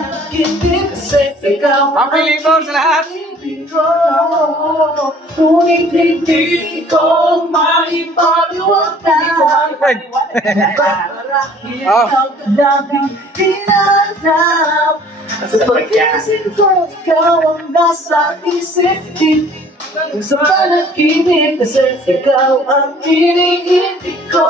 panaginip kasi ikaw ang Pamili mo sa lahat. Ngunit hindi ko maipaliwanag. Marahil ikaw laging hinanap. Sa pag-isip ko, ikaw ang nasa isip. Sa panaginip kasi ikaw ang hinihingi ko.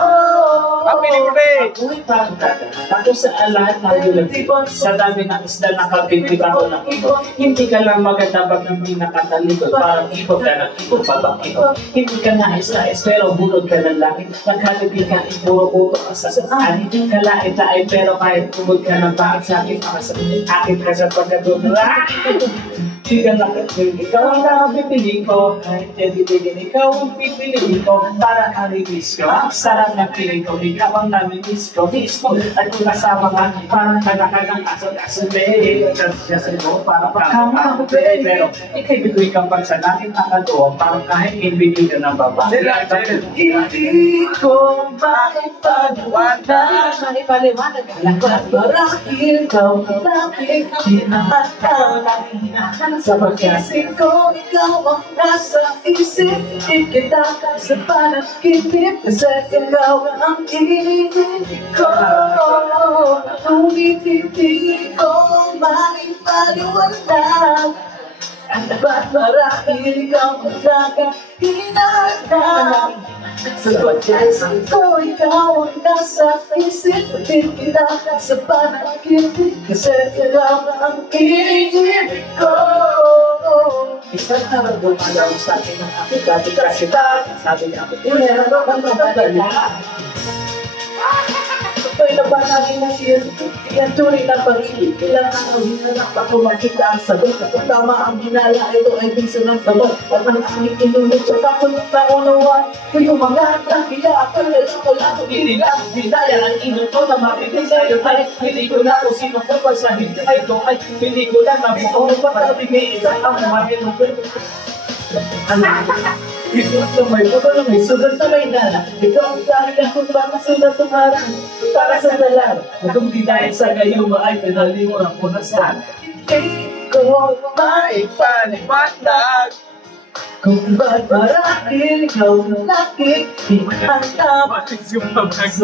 Pamili mo rin. Ako'y pagkakatato sa lahat ng gulong. Sa dami ng isda nakapipit ako ng ibon. Hindi ka lang maganda pag hindi nakatalikod. Parang ibon ka ng ibon, babang ibon. Hindi ka nais-nais pero bulod ka ng langit. Nagkalipin ka, puro-puro ka sa saan. Kalait-lait pero kahit bulod ka ng bakit sa akin. Akin ka sa pagkagod. Hindi ka nakatulog. Ikaw ang nakapipili ko. Kahit everyday ikaw ang pipiliin ko. Para karibis ko. Ang sarap na piling ko. Ikaw ang namimiss ko. Mismo. At kung kasama ka, parang kanakagang aso-aso. Kasi mo, parang pakama ko. Pero ikaibigoy kang pagsanakin ang adoon. Parang kahit ibigay ka ng babae. Hindi ko maipaliwanag. Maipaliwanag. Marahil ikaw lagi hinahataw. Sa pag-isip ko, ikaw ang nasa isip. Ikita ka sa panaginip kasi ikaw ang hinihingi ko. Ngunit hindi ko maipaliwanag. Ba't marahil ikaw ang laging hinahanap. Sa pag-isip ko, ikaw ang nasa isip. Ikita ka sa panaginip kasi ikaw ang hinihingi ko. Isang araw gumalaw sa akin ng aking dati kasi sabi niya ako, meron ang magdadala. Ito'y nabanagin na siya, iyan tuloy na pag-ibig. Ilang araw hinanap ako makita ang sagot. Kung tama ang ginala, ito ay bisa ng sagot. At ang aming inunod sa kakulong naunawan. Kaya mga nakila ako, wala ko dinilang. Dinaya ang inunod ko na marinig sa'yo tayo. Hindi ko na kung sino ko pa sa hindi ay ito ay hindi ko na nabito. Patabi ni isa ang marinong ko. Ikaw sa may puto na may sugat na may nana. Ikaw ang dahil ako para sugat tumarang. Para sa dalang. Kung di dahil sa gayon ay pinalimuran ko na sana. Hindi ko maipaliwanag. Kung ba't marahil ikaw ang lagi hinahangap. Sa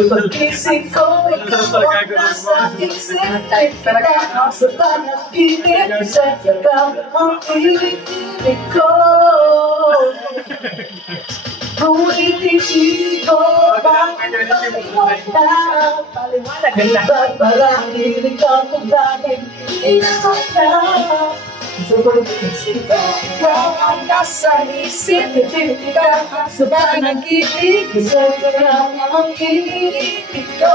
pag-isip ko, ikaw ang nasa isip. Kita ka sa panaginip kasi ikaw ang hinihingi ko. Ngunit hindi ko maipaliwanag. Ba't marahil ikaw ang lagi hinahangap. Sa pag-isip ko, ikaw ang nasa isip. Kita ka sa panaginip kasi ikaw ang hinihingi ko.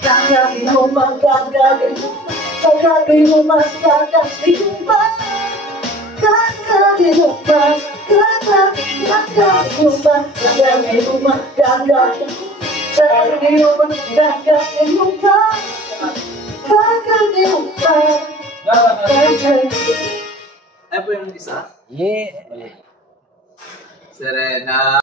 Kakain mo magkagaling mo, kakain mo magkagaling mo. Kakain mo ba, kakain mo ba, kakain mo magkagaling mo. Kakain mo magkagaling mo ba, kakain mo ba. Ay po yung isa? Yeah. Serena.